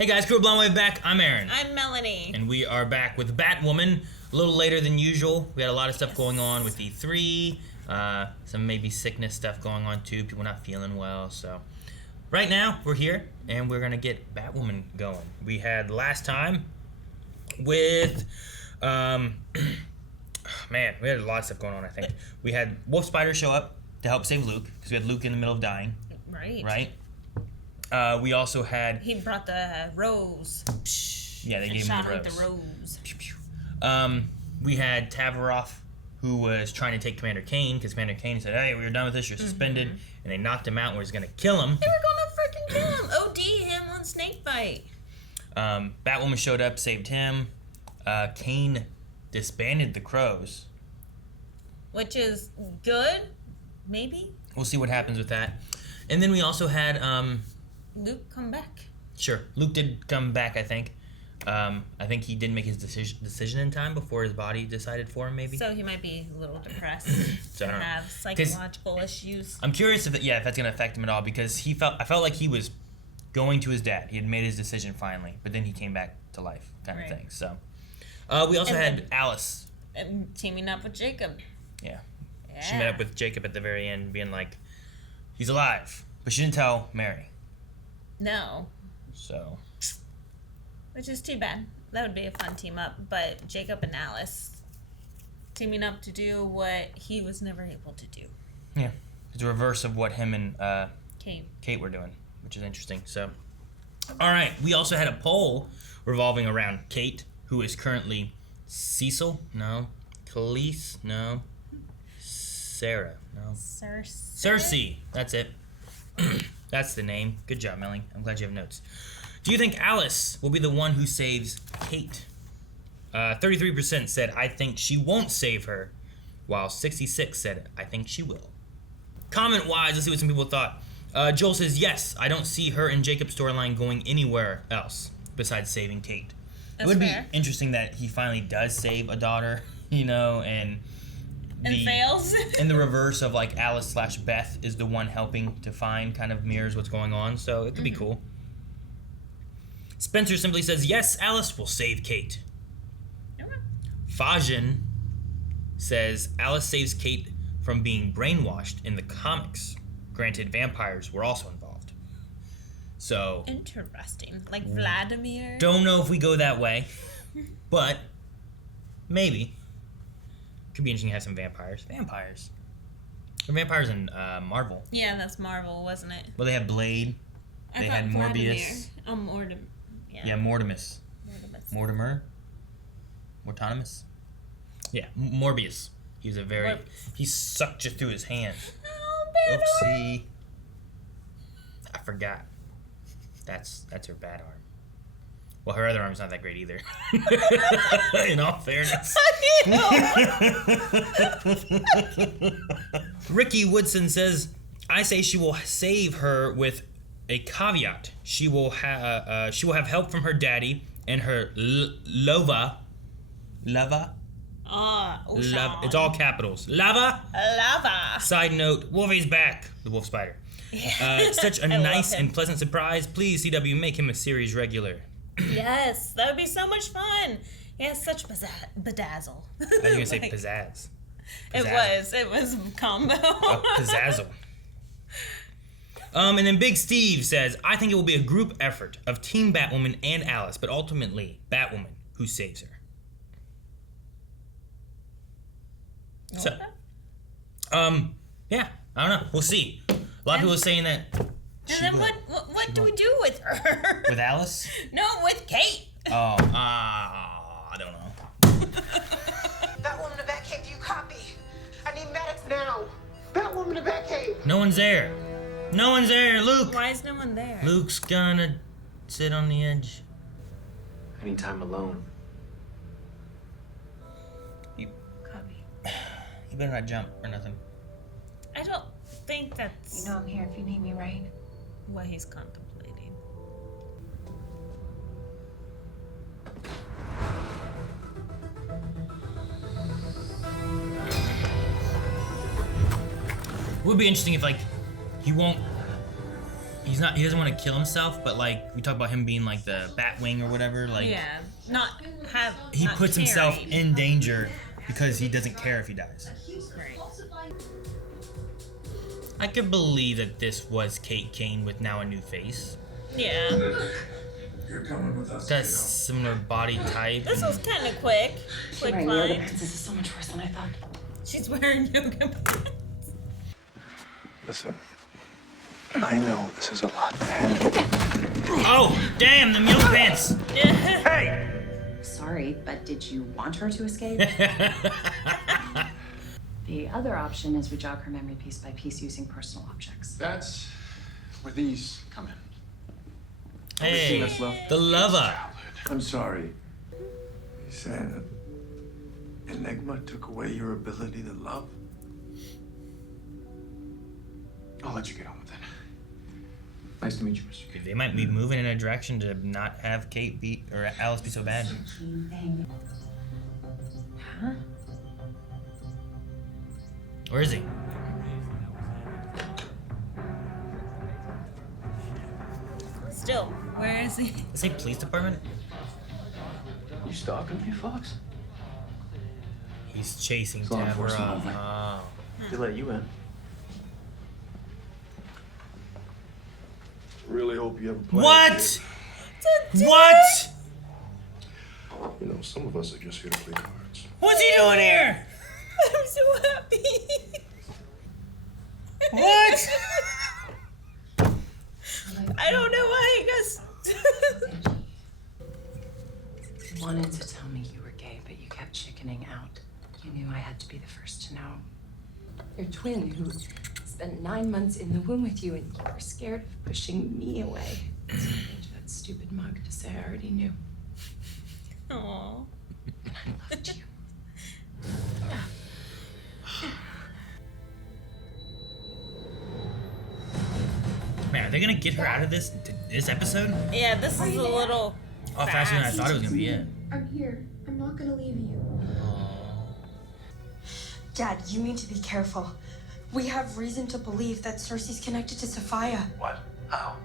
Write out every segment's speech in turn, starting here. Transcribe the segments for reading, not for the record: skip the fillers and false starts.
Hey guys, Crew Blonde Wave back. I'm Aaron. I'm Melanie. And we are back with Batwoman a little later than usual. We had a lot of stuff going on with E3, some maybe sickness stuff going on too, people not feeling well. So right now we're here and we're going to get Batwoman going. We had last time with, man, we had a lot of stuff going on, I think. We had Wolf Spider show up to help save Luke, because we had Luke in the middle of dying. Right? We also had... He brought the rose. Yeah, they gave him the rose. With the rose. Pew, pew. We had Tavaroff, who was trying to take Commander Kane, because Commander Kane said, hey, we were done with this, you're suspended. And they knocked him out and was going to kill him. They were going to freaking kill him. OD him on Snakebite. Batwoman showed up, saved him. Kane disbanded the Crows. Which is good, maybe. We'll see what happens with that. And then we also had... Luke come back. Sure. Luke did come back, I think. I think he didn't make his decision in time before his body decided for him, maybe. So he might be a little depressed. So and have psychological issues. I'm curious if that's going to affect him at all, because I felt like he was going to his dad. He had made his decision finally, but then he came back to life, kind of thing. So we also had Alice. And teaming up with Jacob. Yeah. She met up with Jacob at the very end, being like, he's alive. But she didn't tell Mary. No. So. Which is too bad. That would be a fun team up. But Jacob and Alice teaming up to do what he was never able to do. Yeah. It's a reverse of what him and Kate were doing, which is interesting. So, all right. We also had a poll revolving around Kate, who is currently Cecil. No. Khalees. No. Sarah. No. Cersei. That's it. That's the name. Good job, Melanie. I'm glad you have notes. Do you think Alice will be the one who saves Kate? 33% said, I think she won't save her, while 66% said, I think she will. Comment-wise, let's see what some people thought. Joel says, yes, I don't see her and Jacob's storyline going anywhere else besides saving Kate. It would be interesting that he finally does save a daughter, and fails. And the reverse of like Alice/Beth is the one helping to find, kind of mirrors what's going on, so it could be cool. Spencer simply says, yes, Alice will save Kate. Okay. Fajan says, Alice saves Kate from being brainwashed in the comics. Granted, vampires were also involved. So... Interesting. Like Vladimir? Don't know if we go that way, but maybe. Could be interesting to have some vampires. Vampires. They're vampires in Marvel. Yeah, that's Marvel, wasn't it? Well, they had Blade. They had Morbius. Yeah, Mortimus. Mortimer? Mortonimus? Yeah, Morbius. He was he sucked you through his hand. Oh, bad Oopsie. Arm. I forgot. That's her bad arm. Well, her other arm's not that great either. In all fairness. Ricky Woodson says, I say she will save her with a caveat. She will have help from her daddy and her lava. It's all capitals. Lava. Side note, Wolvie's back. The Wolf Spider. Yeah. Such a nice and pleasant surprise. Please, CW, make him a series regular. Yes, that would be so much fun. He has such bedazzle. I was going to say pizzazz. It was combo. Pizzazzle. And then Big Steve says, I think it will be a group effort of Team Batwoman and Alice, but ultimately Batwoman who saves her. So, yeah, I don't know. We'll see. A lot of people are saying that. And then what do we do with her? With Alice? No, with Kate. Oh, I don't know. Batwoman to Batcave, do you copy? I need medics now. Batwoman to Batcave. No one's there. No one's there, Luke. Why is no one there? Luke's gonna sit on the edge. I need time alone. Copy. You better not jump or nothing. I don't think that's... You know I'm here if you need me, right? What he's contemplating. It would be interesting if, like, he's not. He doesn't want to kill himself, but like we talk about him being like the Batwing or whatever. Like Yeah, not have. he not puts himself carried. in danger because he doesn't care if he dies. Right. I could believe that this was Kate Kane with now a new face. Yeah. You're coming with us. Got a similar body type. This was kind of quick. Quick Right, yeah, the find. princess is so much worse than I thought. She's wearing yoga pants. Listen, I know this is a lot to handle. Oh, damn, the yoga pants! Hey! Sorry, but did you want her to escape? The other option is we jog her memory piece by piece using personal objects. That's where these come in. Hey, That's love. the lover. I'm sorry. You saying that Enigma took away your ability to love? I'll let you get on with it. Nice to meet you, Mr. Kane. They might be moving in a direction to not have Kate be or Alice be so bad. Huh? Where is he? Still, where is he? Is he police department? You stalking me, Fox? He's chasing It's law enforcement Tamara. only. Oh. They let you in. Really hope you have a plan. What? kid. What? You know, some of us are just here to play cards. What's he doing here? I'm so happy. What? I don't know why I guess. You wanted to tell me you were gay, but you kept chickening out. You knew I had to be the first to know. Your twin, who spent 9 months in the womb with you, and you were scared of pushing me away. So I made that stupid mug to say I already knew. Aww. And I loved you. Man, are they gonna get her out of this episode? Yeah, this is a little. Oh, faster than I fast. thought it was gonna be. It. I'm here. I'm not gonna leave you. Dad, you need to be careful. We have reason to believe that Cersei's connected to Sophia. What? How?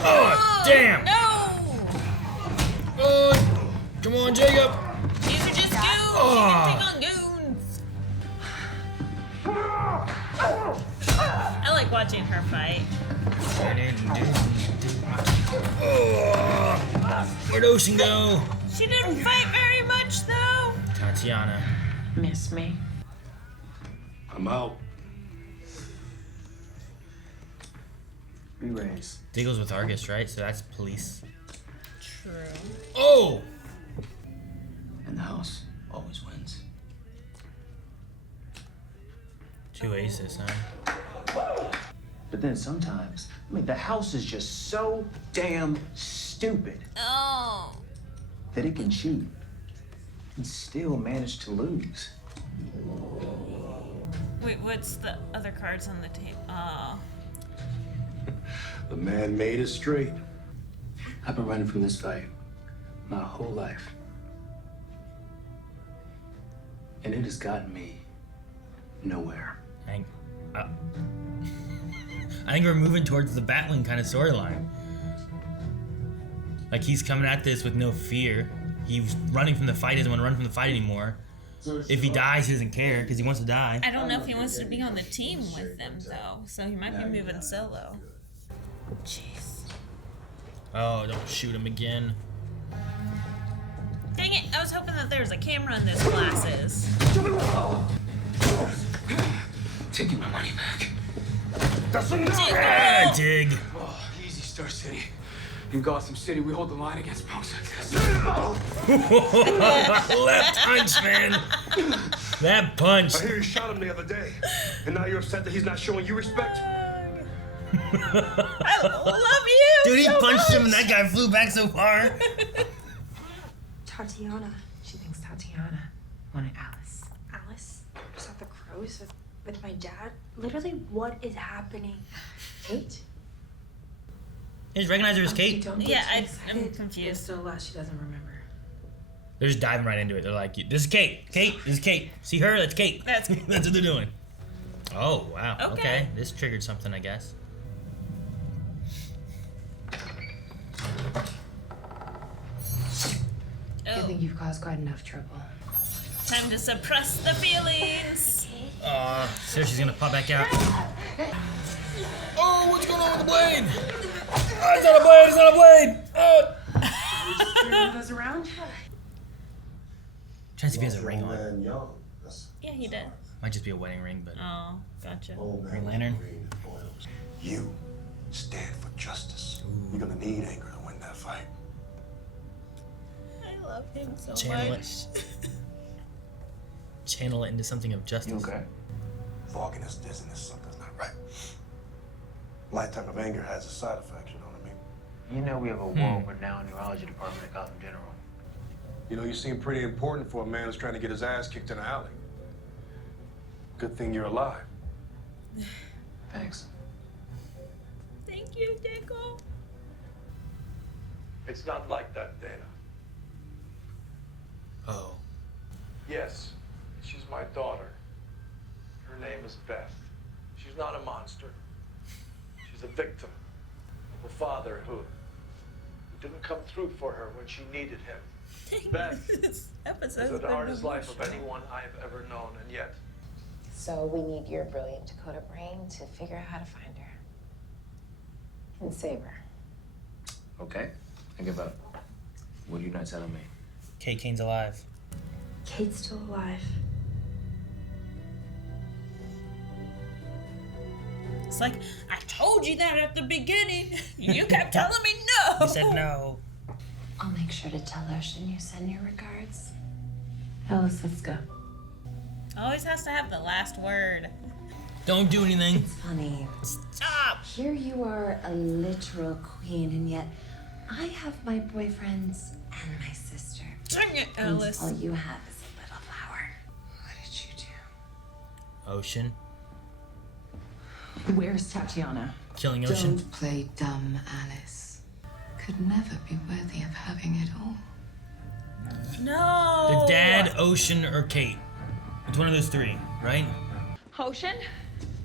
Oh, damn! No! Oh, come on, Jacob! These are just goons. Oh. You can take on goons. I like watching her fight. Oh, where'd Ocean go? She didn't fight very much though. Tatiana. Miss me? I'm out. Re-raise. Deagle's with Argus, right? So that's police. True. Oh! And the house always wins. 2 aces, huh? But then sometimes, I mean, the house is just so damn stupid Oh. that it can cheat and still manage to lose. Wait, what's the other cards on the table? Oh. The man made it straight. I've been running from this fight my whole life. And it has gotten me nowhere. I think we're moving towards the Batwing kind of storyline. Like he's coming at this with no fear. He's running from the fight, doesn't want to run from the fight anymore. If he dies, he doesn't care because he wants to die. I don't know if he wants to be on the team with them though, so he might be moving solo. Jeez. Oh, don't shoot him again. Dang it! I was hoping that there was a camera in those glasses. Taking my money back. Ah, dig. Oh, easy, Star City. In Gotham City, we hold the line against punks like this. Left punch, man. That punch. I hear you shot him the other day, and now you're upset that he's not showing you respect. I love you. Dude, he so punched him and much. that guy flew back so far. Tatiana. She thinks Tatiana wanted Alice. Alice? Was that the crows with my dad? Literally, what is happening? Kate? He just recognized her as Kate. Don't get Yeah, too I'm excited. confused. It's so loud she doesn't remember. They're just diving right into it. They're like, this is Kate. Kate, this is Kate. See her? That's Kate. That's Kate. That's what they're doing. Oh, wow. Okay. Okay. This triggered something, I guess. think you've caused quite enough trouble. Time to suppress the feelings. So she's gonna pop back out. Oh, what's going on with the blade? Oh, it's not a blade, it's not a blade! Oh! Goes around? Trying to see if he has a ring on. Yeah, he did. Might just be a wedding ring, but. Oh, gotcha. Green Lantern. You stand for justice. You're gonna need anger to win that fight. I love him so Channel much. it. Channel it into something of justice. You okay? Fogginess, dizziness, something's not right. Lifetime of anger has a side effect, you know what I mean? You know we have a world-renowned neurology department at Gotham General. You know, you seem pretty important for a man who's trying to get his ass kicked in an alley. Good thing you're alive. Thanks. Thank you, Dickle. It's not like that, Dana. Oh. Yes, she's my daughter. Her name is Beth. She's not a monster. She's a victim of a father who didn't come through for her when she needed him. Beth This is episode's the been hardest life of emotional. anyone I've ever known, and yet So we need your brilliant Dakota brain to figure out how to find her. And save her. Okay, I give up. What are you not telling me? Kate Kane's alive. Kate's still alive. It's like, I told you that at the beginning. You kept telling me no. He said no. I'll make sure to tell Ocean you send your regards. Alice, let's go. Always has to have the last word. Don't do anything. It's funny. Stop. Here you are, a literal queen, and yet I have my boyfriends and my sister. Dang it, And Alice. all you have is a little flower. What did you do? Ocean. Where's Tatiana? Killing Ocean. Don't play dumb, Alice. Could never be worthy of having it all. No. The dad, Ocean, or Kate. It's one of those three, right? Ocean?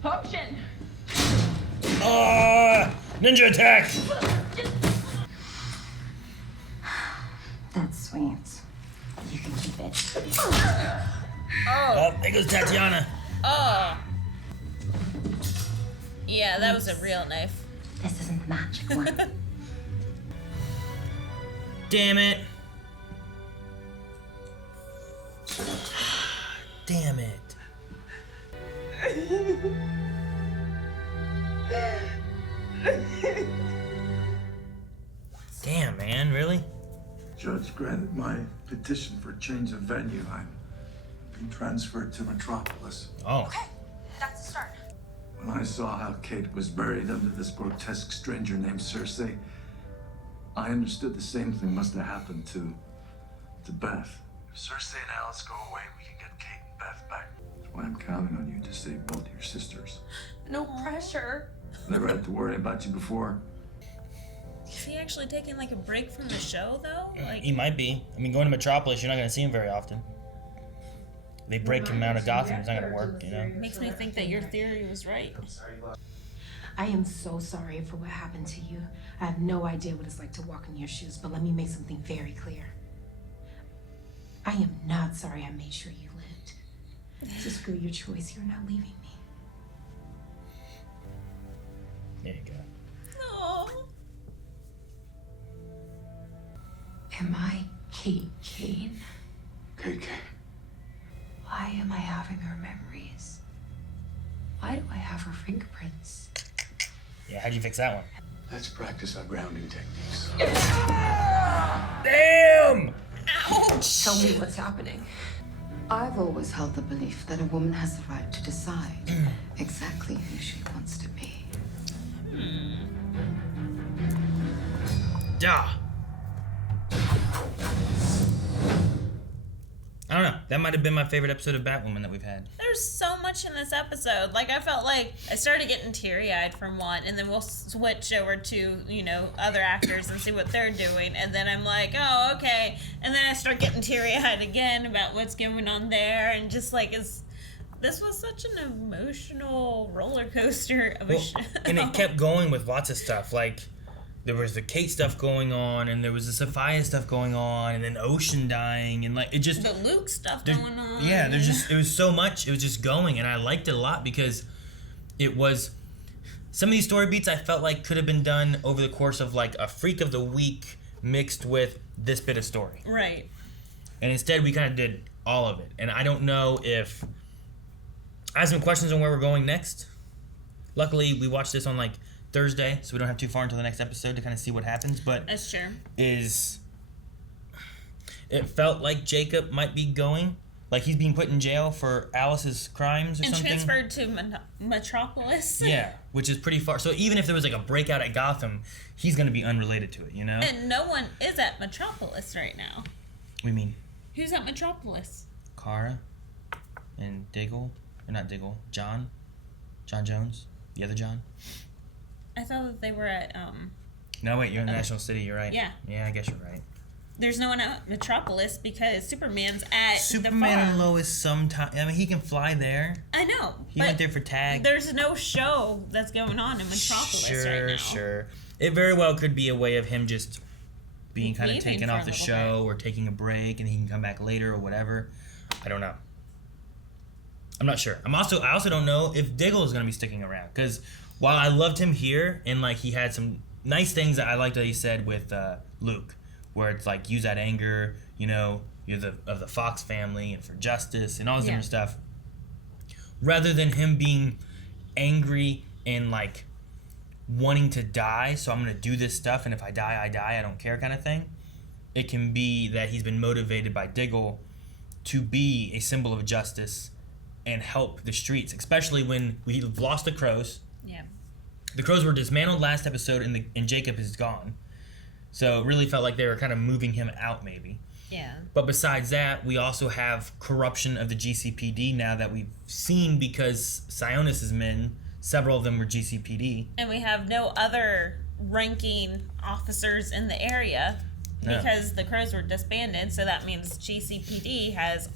Ocean! Ninja attack! That's sweet. You can keep it. Oh, there goes Tatiana. Oh. Yeah, that was a real knife. This isn't the magic one. Damn it. Damn it. Damn, man, really? Judge granted my petition for change of venue. I'm being transferred to Metropolis. Oh. Okay, that's a start. When I saw how Kate was buried under this grotesque stranger named Cersei, I understood the same thing must have happened to Beth. If Cersei and Alice go away, we can get Kate and Beth back. That's why I'm counting on you to save both your sisters. No pressure. Never had to worry about you before. Is he actually taking like a break from the show though? Like, He might be. I mean, going to Metropolis, you're not going to see him very often. They break him out of Gotham, it's not going to work, you know? makes me think that your theory was right. I am so sorry for what happened to you. I have no idea what it's like to walk in your shoes, but let me make something very clear. I am not sorry I made sure you lived. So screw your choice, you're not leaving me. There you go. Oh. Am I Kate Kane? Kate. Why am I having her memories? Why do I have her fingerprints? Yeah, how'd you fix that one? Let's practice our grounding techniques. Damn! Ouch! Tell me what's happening. I've always held the belief that a woman has the right to decide exactly who she wants to be. Duh. I don't know. That might have been my favorite episode of Batwoman that we've had. There's so much in this episode. Like, I felt like I started getting teary-eyed from one, and then we'll switch over to, you know, other actors and see what they're doing, and then I'm like, oh, okay. And then I start getting teary-eyed again about what's going on there, and just like, this was such an emotional roller coaster of a show. And it kept going with lots of stuff. Like, there was the Kate stuff going on, and there was the Sophia stuff going on, and then Ocean dying, and like it just the Luke stuff going on. Yeah, it was so much. It was just going, and I liked it a lot because it was some of these story beats I felt like could have been done over the course of like a Freak of the Week mixed with this bit of story. Right. And instead, we kind of did all of it, and I don't know if I have some questions on where we're going next. Luckily, we watched this on like Thursday, so we don't have too far until the next episode to kind of see what happens. But that's true. It felt like Jacob might be going, like he's being put in jail for Alice's crimes or and something. And transferred to Metropolis. Yeah, which is pretty far. So even if there was like a breakout at Gotham, he's going to be unrelated to it, you know? And no one is at Metropolis right now. What do you mean? Who's at Metropolis? Kara and Diggle. Or not Diggle. John Jones. The other John. I thought that they were at, No, wait, you're in National City, you're right. Yeah. Yeah, I guess you're right. There's no one at Metropolis because Superman's at Superman the farm. and Lois sometimes. I mean, he can fly there. I know. He went there for tag. There's no show that's going on in Metropolis right now. Sure. It very well could be a way of him just being kind of taken off the show or taking a break, and he can come back later or whatever. I don't know. I'm not sure. I also don't know if Diggle is going to be sticking around, because while I loved him here and like he had some nice things that I liked that he said with Luke, where it's like use that anger, you know, you're of the Fox family and for justice and all this different stuff, rather than him being angry and like wanting to die, so I'm going to do this stuff, and if I die, I die, I don't care kind of thing. It can be that he's been motivated by Diggle to be a symbol of justice and help the streets, especially when we lost the Crows. Yeah. The Crows were dismantled last episode, and Jacob is gone. So it really felt like they were kind of moving him out, maybe. Yeah. But besides that, we also have corruption of the GCPD now that we've seen, because Sionis' men, several of them were GCPD. And we have no other ranking officers in the area because the Crows were disbanded, so that means GCPD has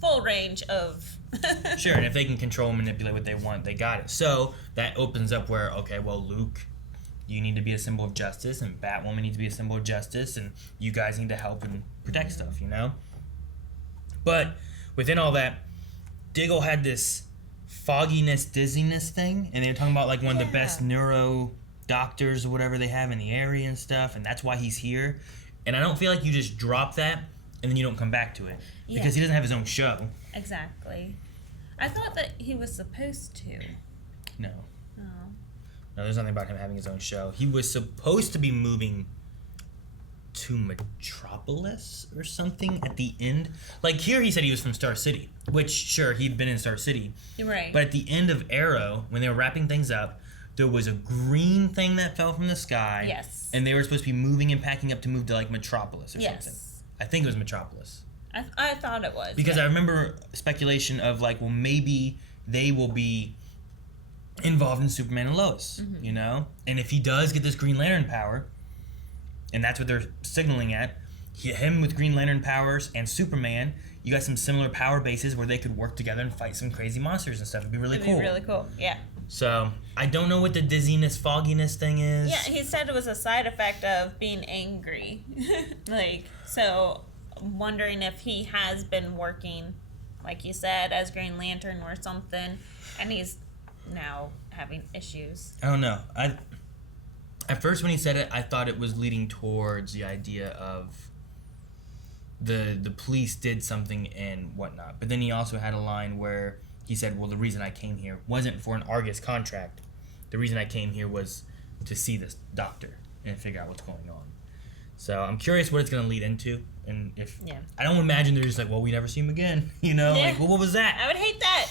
full range of... Sure, and if they can control and manipulate what they want, they got it. So that opens up where, okay, well, Luke, you need to be a symbol of justice, and Batwoman needs to be a symbol of justice, and you guys need to help and protect stuff, you know? But within all that, Diggle had this fogginess, dizziness thing, and they were talking about like one of the best neuro doctors or whatever they have in the area and stuff, and that's why he's here. And I don't feel like you just drop that and then you don't come back to it, because he doesn't have his own show. Exactly. I thought that he was supposed to. No. Oh. No, there's nothing about him having his own show. He was supposed to be moving to Metropolis or something at the end. Like here he said he was from Star City, which sure, he'd been in Star City. You're right. But at the end of Arrow, when they were wrapping things up, there was a green thing that fell from the sky. Yes. And they were supposed to be moving and packing up to move to like Metropolis or something. I think it was Metropolis. I thought it was. Because I remember speculation of like, well, maybe they will be involved in Superman and Lois, you know? And if he does get this Green Lantern power, and that's what they're signaling at, him with Green Lantern powers and Superman, you got some similar power bases where they could work together and fight some crazy monsters and stuff. It'd be really cool. It'd be really cool, yeah. So, I don't know what the dizziness, fogginess thing is. Yeah, he said it was a side effect of being angry. Like, so I'm wondering if he has been working, like you said, as Green Lantern or something, and he's now having issues. I don't know. At first when he said it, I thought it was leading towards the idea of the police did something and whatnot. But then he also had a line where he said, well, the reason I came here wasn't for an Argus contract. The reason I came here was to see this doctor and figure out what's going on. So I'm curious what it's going to lead into. And if I don't imagine they're just like, well, we never see him again. You know? Yeah. Like, well, what was that? I would hate that.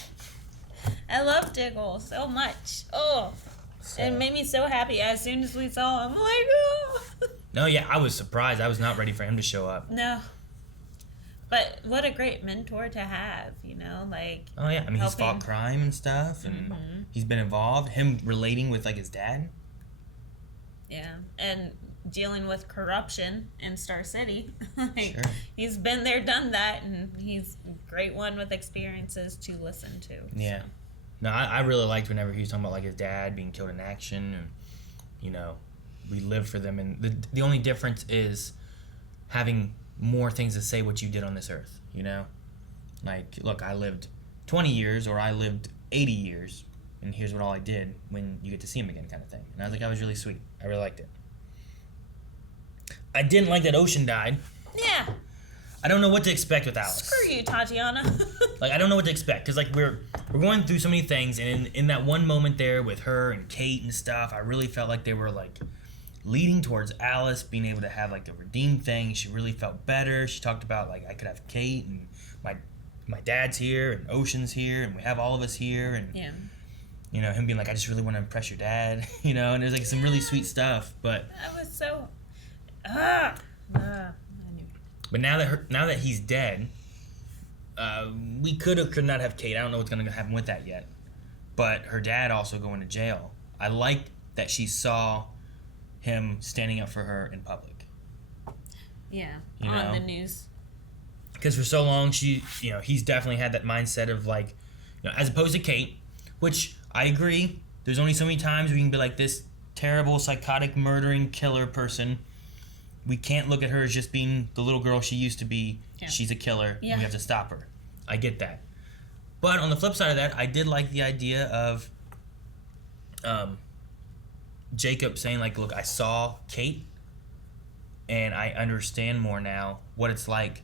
I love Diggle so much. Oh, it made me so happy as soon as we saw him. I'm like, oh. No, yeah, I was surprised. I was not ready for him to show up. No. But what a great mentor to have, you know, like. Oh yeah, I mean he's fought crime and stuff, and he's been involved. Him relating with like his dad. Yeah, and dealing with corruption in Star City. Like, sure. He's been there, done that, and he's a great one with experiences to listen to. Yeah. So. No, I really liked whenever he was talking about like his dad being killed in action, and you know, we live for them, and the only difference is having more things to say what you did on this earth, you know? Like, look, I lived 20 years, or I lived 80 years, and here's what all I did when you get to see him again, kind of thing. And I was like, that was really sweet. I really liked it. I didn't like that Ocean died. Yeah. I don't know what to expect with Alice. Screw you, Tatiana. Like, I don't know what to expect, because, like, we're going through so many things, and in that one moment there with her and Kate and stuff, I really felt like they were, like, leading towards Alice being able to have, like, a redeemed thing. She really felt better. She talked about, like, I could have Kate, and my dad's here, and Ocean's here, and we have all of us here, and, you know, him being like, I just really want to impress your dad, you know, and there's, like, some really sweet stuff, but... That was so... But now that he's dead, we could or could not have Kate. I don't know what's going to happen with that yet. But her dad also going to jail. I liked that she saw him standing up for her in public. Yeah, you on know? the news. Because for so long, he's definitely had that mindset of, like, you know, as opposed to Kate, which I agree. There's only so many times we can be like, this terrible, psychotic, murdering killer person. We can't look at her as just being the little girl she used to be. Yeah. She's a killer. Yeah. And we have to stop her. I get that. But on the flip side of that, I did like the idea of Jacob saying, like, look, I saw Kate, and I understand more now what it's like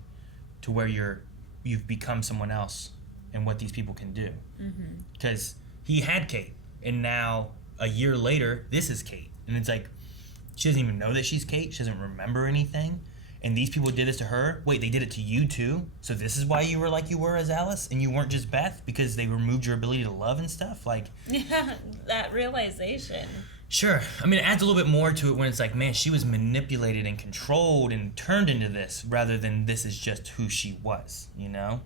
to where you've become someone else and what these people can do. Because he had Kate, and now a year later, this is Kate. And it's like, she doesn't even know that she's Kate. She doesn't remember anything. And these people did this to her. Wait, they did it to you too? So this is why you were like you were as Alice? And you weren't just Beth? Because they removed your ability to love and stuff? Like... Yeah, that realization. Sure. I mean, it adds a little bit more to it when it's like, man, she was manipulated and controlled and turned into this rather than this is just who she was, you know?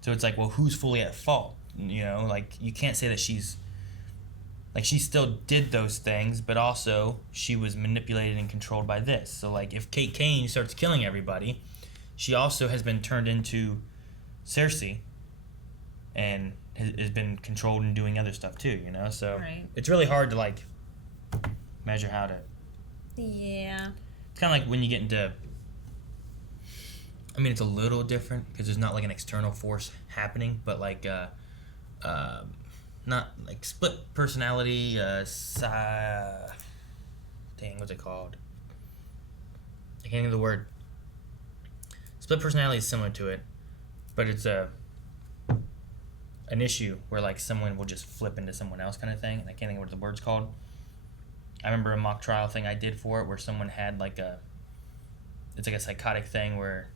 So it's like, well, who's fully at fault? You know, like, you can't say that she's... Like, she still did those things, but also she was manipulated and controlled by this. So, like, if Kate Kane starts killing everybody, she also has been turned into Cersei and has been controlled and doing other stuff, too, you know? So, It's really hard to, like, measure how to... Yeah. It's kind of like when you get into... I mean, it's a little different because there's not, like, an external force happening, but, like, not like split personality, what's it called? I can't think of the word. Split personality is similar to it, but it's an issue where, like, someone will just flip into someone else kind of thing, and I can't think of what the word's called. I remember a mock trial thing I did for it where someone had it's like a psychotic thing where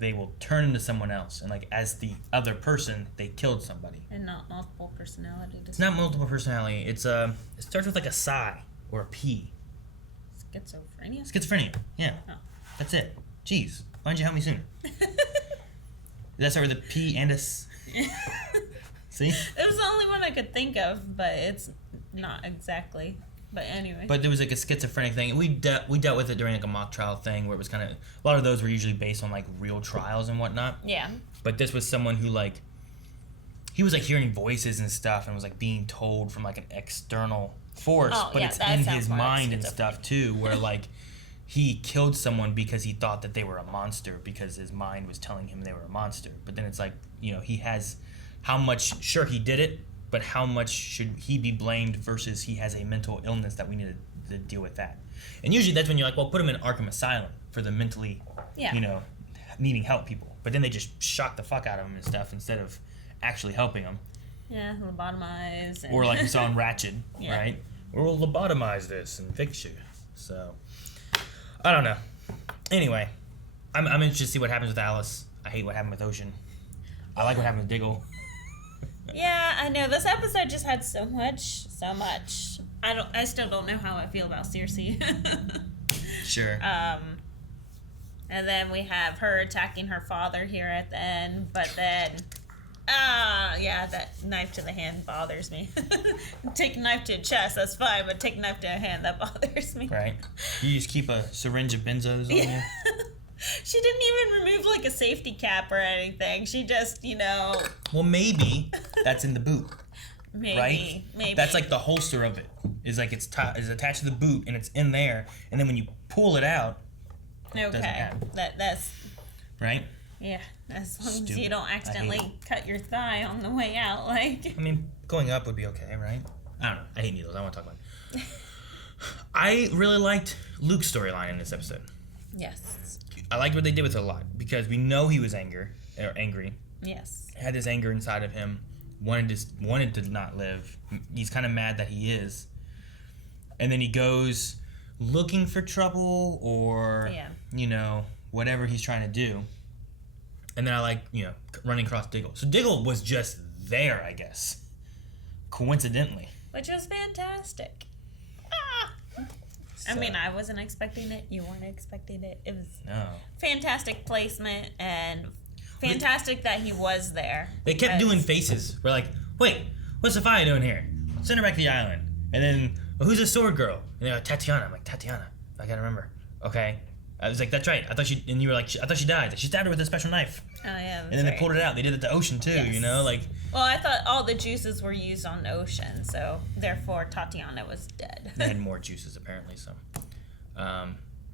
they will turn into someone else, and, like, as the other person, they killed somebody. And not multiple personality. It's not multiple personality. It's it starts with, like, a psi or a P. Schizophrenia? Schizophrenia, yeah. Oh. That's it. Jeez, why didn't you help me sooner? Did that start with a P and a S? See? It was the only one I could think of, but it's not exactly. But anyway. But there was, like, a schizophrenic thing. We dealt with it during, like, a mock trial thing where it was kind of... A lot of those were usually based on, like, real trials and whatnot. Yeah. But this was someone who, like... He was, like, hearing voices and stuff and was, like, being told from, like, an external force. But it's in his mind and stuff, too, where, like, he killed someone because he thought that they were a monster because his mind was telling him they were a monster. But then it's like, you know, he has... How much... Sure, he did it. But how much should he be blamed versus he has a mental illness that we need to deal with that? And usually that's when you're like, well, put him in Arkham Asylum for the mentally, you know, needing help people. But then they just shock the fuck out of him and stuff instead of actually helping him. Yeah, lobotomize. And or like we saw in Ratched, right? Or we'll lobotomize this and fix you. So, I don't know. Anyway, I'm interested to see what happens with Alice. I hate what happened with Ocean. I like what happened with Diggle. Yeah, I know. This episode just had so much. I still don't know how I feel about Cersei. Sure. And then we have her attacking her father here at the end, but then, that knife to the hand bothers me. Take a knife to the chest, that's fine, but take a knife to the hand, that bothers me. Right. You just keep a syringe of benzos on you? She didn't even remove, like, a safety cap or anything. She just, you know... Well, maybe that's in the boot. Maybe. That's like the holster of it. Is like it's attached to the boot and it's in there, and then when you pull it out, it doesn't Okay. happen. That's Right? yeah. As long as Stupid. you don't accidentally cut your thigh on the way out, like. I mean, going up would be okay, right? I don't know. I hate needles. I want to talk about it. I really liked Luke's storyline in this episode. Yes. I liked what they did with it a lot because we know he was angry. Yes. Had this anger inside of him. Wanted to not live. He's kind of mad that he is. And then he goes looking for trouble or whatever he's trying to do. And then I like, running across Diggle. So Diggle was just there, I guess. Coincidentally. Which was fantastic. So, I mean, I wasn't expecting it. You weren't expecting it. It was no. fantastic placement and fantastic that he was there. They kept doing faces. We're like, wait, what's Sophia doing here? Send her back to the island. And then, well, who's the sword girl? And they're like, Tatiana. I'm like, Tatiana. I gotta remember. Okay. I was like, that's right. And you were like, I thought she died. She stabbed her with a special knife. Oh, yeah. And then they pulled it out. They did it to Ocean, too, Yes. Well, I thought all the juices were used on Ocean, so therefore Tatiana was dead. They had more juices, apparently, so.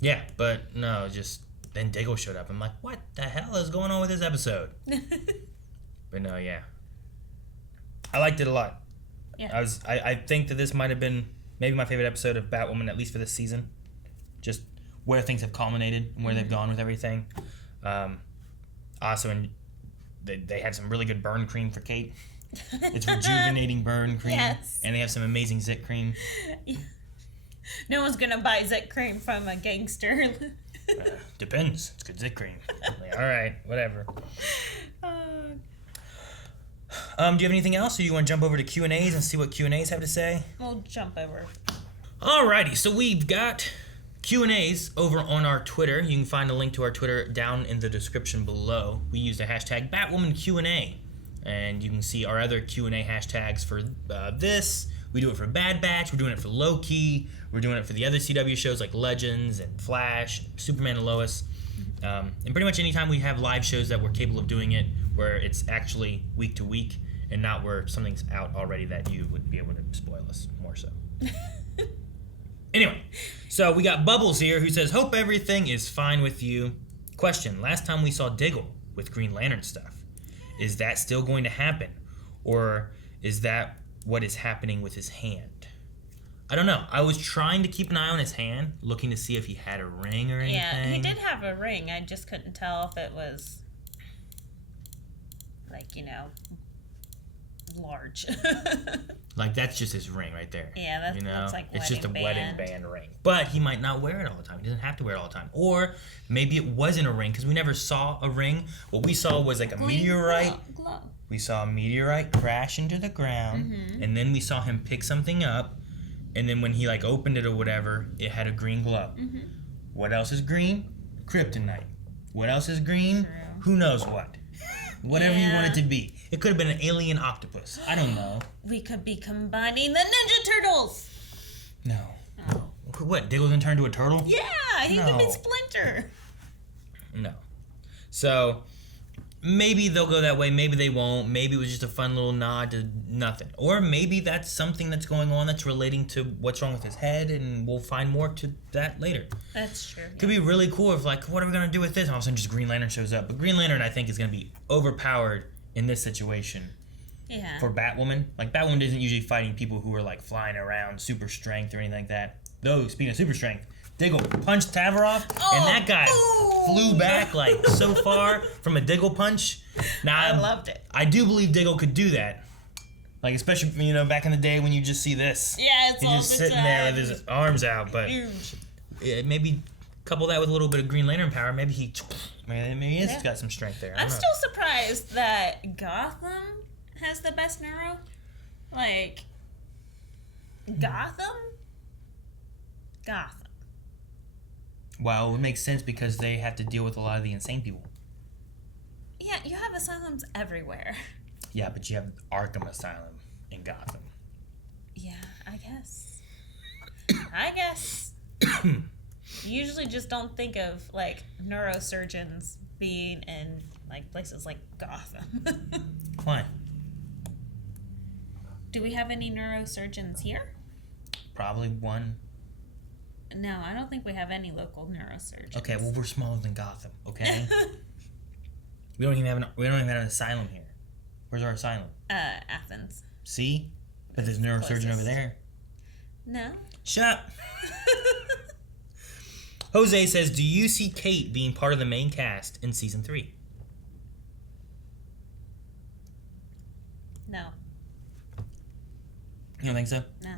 Yeah, but no, just then Diggle showed up. I'm like, what the hell is going on with this episode? But no, yeah. I liked it a lot. Yeah. I think that this might have been maybe my favorite episode of Batwoman, at least for this season. Just where things have culminated and where they've gone with everything. Also, they had some really good burn cream for Kate. It's rejuvenating burn cream. Yes. And they have some amazing zit cream. No one's gonna buy zit cream from a gangster. Depends. It's good zit cream. Like, all right, whatever. Do you have anything else, or you want to jump over to Q&As and see what Q&As have to say? We'll jump over. Alrighty, so we've got Q&As over on our Twitter. You can find a link to our Twitter down in the description below. We use the hashtag BatwomanQ&A, and you can see our other Q&A hashtags for this. We do it for Bad Batch. We're doing it for Loki. We're doing it for the other CW shows like Legends and Flash, Superman and Lois. And pretty much anytime we have live shows that we're capable of doing it, where it's actually week to week and not where something's out already that you would be able to spoil us more so. Anyway, so we got Bubbles here who says, hope everything is fine with you. Question, last time we saw Diggle with Green Lantern stuff, is that still going to happen? Or is that what is happening with his hand? I don't know. I was trying to keep an eye on his hand, looking to see if he had a ring or anything. Yeah, he did have a ring. I just couldn't tell if it was, like, large. Like, that's just his ring right there. Yeah, that's like it's just a wedding wedding band ring. But he might not wear it all the time. He doesn't have to wear it all the time. Or maybe it wasn't a ring, because we never saw a ring. What we saw was like a meteorite. Glow. We saw a meteorite crash into the ground, and then we saw him pick something up, and then when he like opened it or whatever, it had a green glow. What else is green? Kryptonite. What else is green? True. Who knows what? Whatever you want it to be. It could have been an alien octopus. I don't know. We could be combining the Ninja Turtles. No. What? Diggle didn't turn into a turtle? Yeah, he could be Splinter. No. So maybe they'll go that way. Maybe they won't. Maybe it was just a fun little nod to nothing. Or maybe that's something that's going on that's relating to what's wrong with his head, and we'll find more to that later. That's true. Could be really cool if, like, what are we going to do with this? And all of a sudden just Green Lantern shows up. But Green Lantern, I think, is going to be overpowered in this situation. Yeah. For Batwoman. Like, Batwoman isn't usually fighting people who are, like, flying around, super strength or anything like that. Though, speaking of super strength, Diggle punched Tavaroff, and that guy flew back, like, so far from a Diggle punch. Now, I loved it. I do believe Diggle could do that. Like, especially, back in the day when you just see this. Yeah, it's He's all just the sitting time. there with his arms out, but Huge. maybe couple that with a little bit of Green Lantern power, maybe he is got some strength there. I'm still surprised that Gotham has the best neuro. Like, Gotham? Well, it makes sense because they have to deal with a lot of the insane people. Yeah, you have asylums everywhere. Yeah, but you have Arkham Asylum in Gotham. Yeah, I guess. You usually just don't think of, like, neurosurgeons being in, like, places like Gotham. Why? Do we have any neurosurgeons here? Probably one. No, I don't think we have any local neurosurgeons. Okay, well, we're smaller than Gotham, okay? we don't even have an asylum here. Where's our asylum? Athens. See? But there's a neurosurgeon over there. No. Shut up. Jose says, do you see Kate being part of the main cast in season 3? No. You don't think so? No.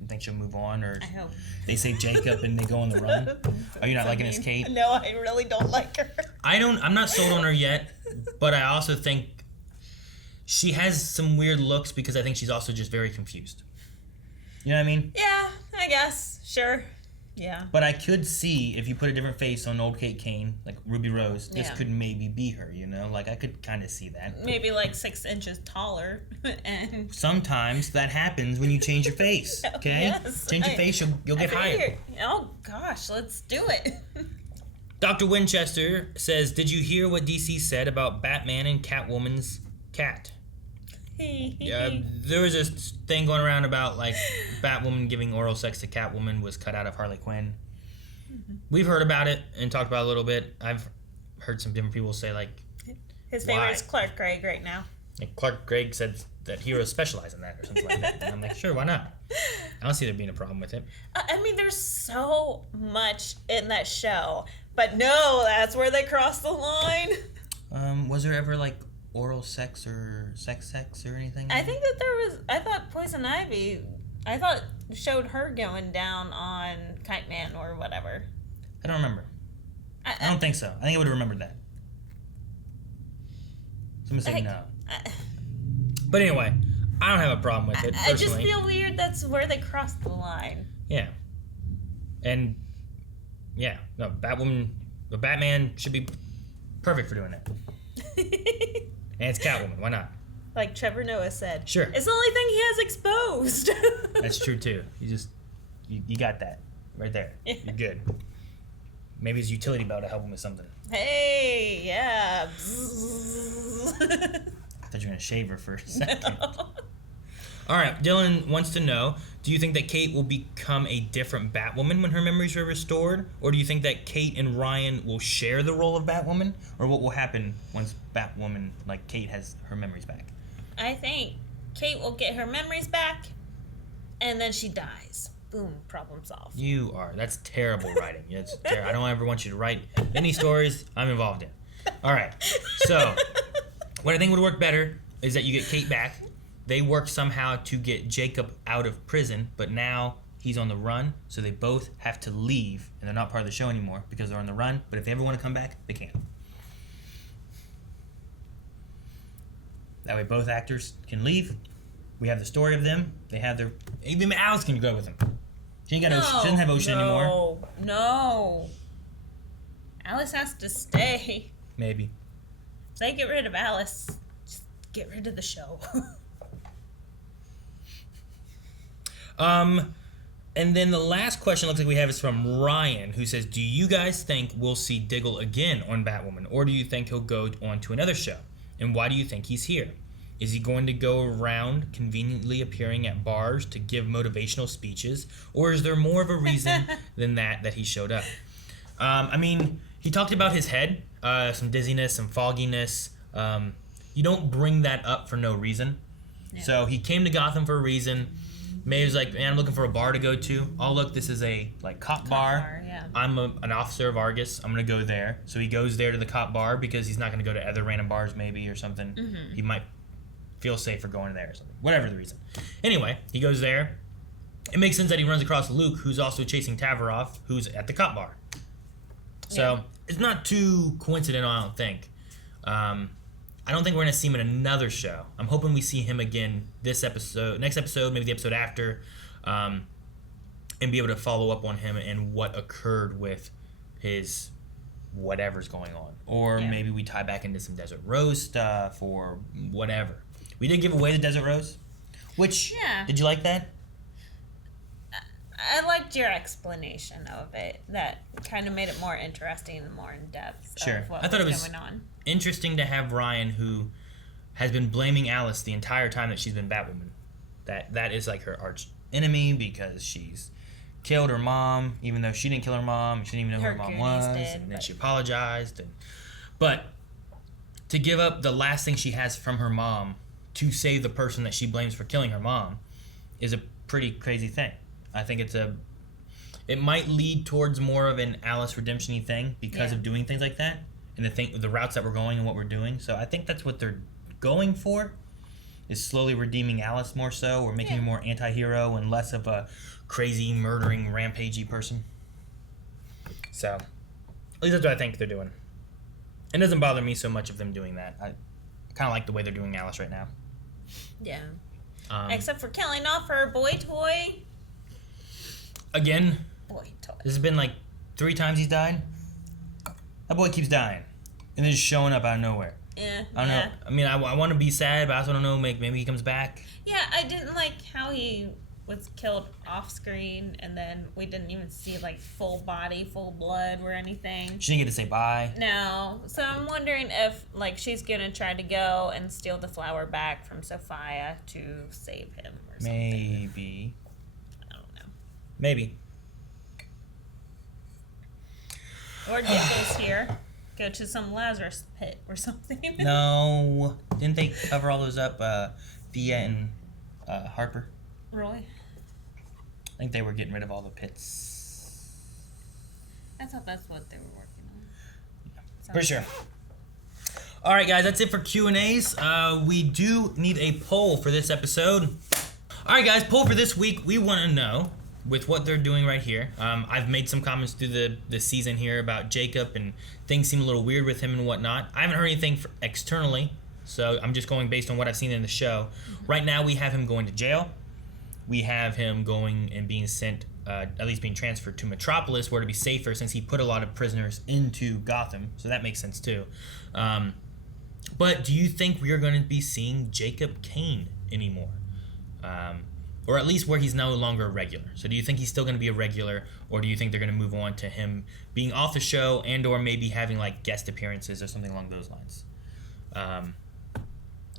You think she'll move on, or I hope. they say Jacob and they go on the run? Are you not liking this Kate? No, I really don't like her. I'm not sold on her yet, but I also think she has some weird looks because I think she's also just very confused. You know what I mean? Yeah, I guess. Sure. Yeah. But I could see if you put a different face on old Kate Kane, like Ruby Rose, this could maybe be her, you know? Like, I could kind of see that. Maybe like 6 inches taller. And Sometimes that happens when you change your face, okay? Yes, Change your face, you'll get higher. Oh, gosh, let's do it. Dr. Winchester says, did you hear what DC said about Batman and Catwoman's cat? There was this thing going around about, like, Batwoman giving oral sex to Catwoman was cut out of Harley Quinn. Mm-hmm. We've heard about it and talked about it a little bit. I've heard some different people say, like, his favorite is Clark Gregg right now. Like Clark Gregg said that heroes specialize in that or something like that. And I'm like, sure, why not? I don't see there being a problem with it. I mean, there's so much in that show, but no, that's where they cross the line. Was there ever, like, oral sex or sex or anything? I think that I thought Poison Ivy, showed her going down on Kite Man or whatever. I don't remember. I don't think so. I think I would have remembered that. Somebody say no. But anyway, I don't have a problem with it, personally. I just feel weird that's where they crossed the line. Yeah. And, yeah, no, Batman should be perfect for doing that. And it's Catwoman. Why not? Like Trevor Noah said. Sure. It's the only thing he has exposed. That's true, too. You got that right there. Yeah. You're good. Maybe his utility belt to help him with something. Hey, yeah. I thought you were going to shave her for a second. No. All right. Dylan wants to know, do you think that Kate will become a different Batwoman when her memories are restored? Or do you think that Kate and Ryan will share the role of Batwoman? Or what will happen once Batwoman, like Kate, has her memories back? I think Kate will get her memories back, and then she dies. Boom, problem solved. That's terrible writing. It's I don't ever want you to write any stories I'm involved in. All right. So, what I think would work better is that you get Kate back. They work somehow to get Jacob out of prison, but now he's on the run, so they both have to leave, and they're not part of the show anymore because they're on the run, but if they ever want to come back, they can. That way both actors can leave. We have the story of them. They have their... Even Alice can go with them. She ain't got Ocean. She doesn't have Ocean anymore. No. Alice has to stay. Maybe. If they get rid of Alice, just get rid of the show. And then the last question looks like we have is from Ryan, who says, do you guys think we'll see Diggle again on Batwoman, or do you think he'll go on to another show? And why do you think he's here? Is he going to go around conveniently appearing at bars to give motivational speeches, or is there more of a reason than that he showed up? I mean, he talked about his head, some dizziness, some fogginess. You don't bring that up for no reason. Yeah. So he came to Gotham for a reason. Maybe was like, man, I'm looking for a bar to go to. Oh, look, this is a cop bar. Yeah. I'm an officer of Argus. I'm going to go there. So he goes there to the cop bar because he's not going to go to other random bars maybe or something. Mm-hmm. He might feel safer going there or something. Whatever the reason. Anyway, he goes there. It makes sense that he runs across Luke, who's also chasing Tavaroff, who's at the cop bar. So it's not too coincidental, I don't think. I don't think we're going to see him in another show. I'm hoping we see him again this episode, next episode, maybe the episode after, and be able to follow up on him and what occurred with his whatever's going on. Or maybe we tie back into some Desert Rose stuff or whatever. We did give away the Desert Rose, which, did you like that? I liked your explanation of it. That kind of made it more interesting and more in depth. Sure. Of what I thought was it was going on. Interesting to have Ryan, who has been blaming Alice the entire time that she's been Batwoman. That is like her arch enemy because she's killed her mom, even though she didn't kill her mom. She didn't even know who her mom was, and then she apologized. But to give up the last thing she has from her mom to save the person that she blames for killing her mom is a pretty crazy thing. I think it might lead towards more of an Alice redemption-y thing because of doing things like that and the routes that we're going and what we're doing. So I think that's what they're going for, is slowly redeeming Alice more so, or making her more anti-hero and less of a crazy, murdering, rampagey person. So at least that's what I think they're doing. It doesn't bother me so much of them doing that. I kind of like the way they're doing Alice right now. Yeah. Except for killing off her boy toy. Again, Boy toy. this has been like 3 times he's died. That boy keeps dying. And then just showing up out of nowhere. Yeah. I don't know. I mean, I want to be sad, but I also don't know. Maybe he comes back. Yeah, I didn't like how he was killed off screen, and then we didn't even see like full body, full blood, or anything. She didn't get to say bye. No, so I'm wondering if like she's gonna try to go and steal the flower back from Sophia to save him or something. Maybe. I don't know. Maybe. Or Dickles here. Go to some Lazarus pit or something. No. Didn't they cover all those up? Thea and Harper? Really? I think they were getting rid of all the pits. I thought that's what they were working on. Yeah. For sure. All right, guys, that's it for Q&As. We do need a poll for this episode. All right, guys, poll for this week. We want to know, with what they're doing right here. I've made some comments through the season here about Jacob, and things seem a little weird with him and whatnot. I haven't heard anything externally, so I'm just going based on what I've seen in the show. Right now, we have him going to jail. We have him going and being sent, at least being transferred to Metropolis, where to be safer since he put a lot of prisoners into Gotham. So that makes sense too. But do you think we are going to be seeing Jacob Kane anymore? Or at least where he's no longer a regular. So do you think he's still going to be a regular, or do you think they're going to move on to him being off the show and or maybe having like guest appearances or something along those lines?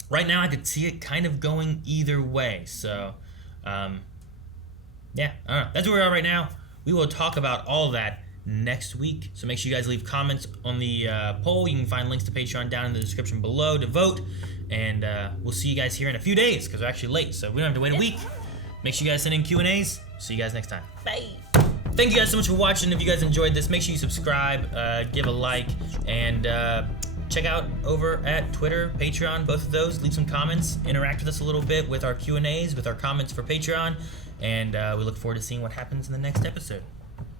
Right now I could see it kind of going either way. So yeah, I don't know. That's where we are right now. We will talk about all that next week. So make sure you guys leave comments on the poll. You can find links to Patreon down in the description below to vote. And we'll see you guys here in a few days because we're actually late. So we don't have to wait a week. Make sure you guys send in Q&As. See you guys next time. Bye. Thank you guys so much for watching. If you guys enjoyed this, make sure you subscribe, give a like, and check out over at Twitter, Patreon, both of those. Leave some comments. Interact with us a little bit with our Q&As, with our comments for Patreon. And we look forward to seeing what happens in the next episode.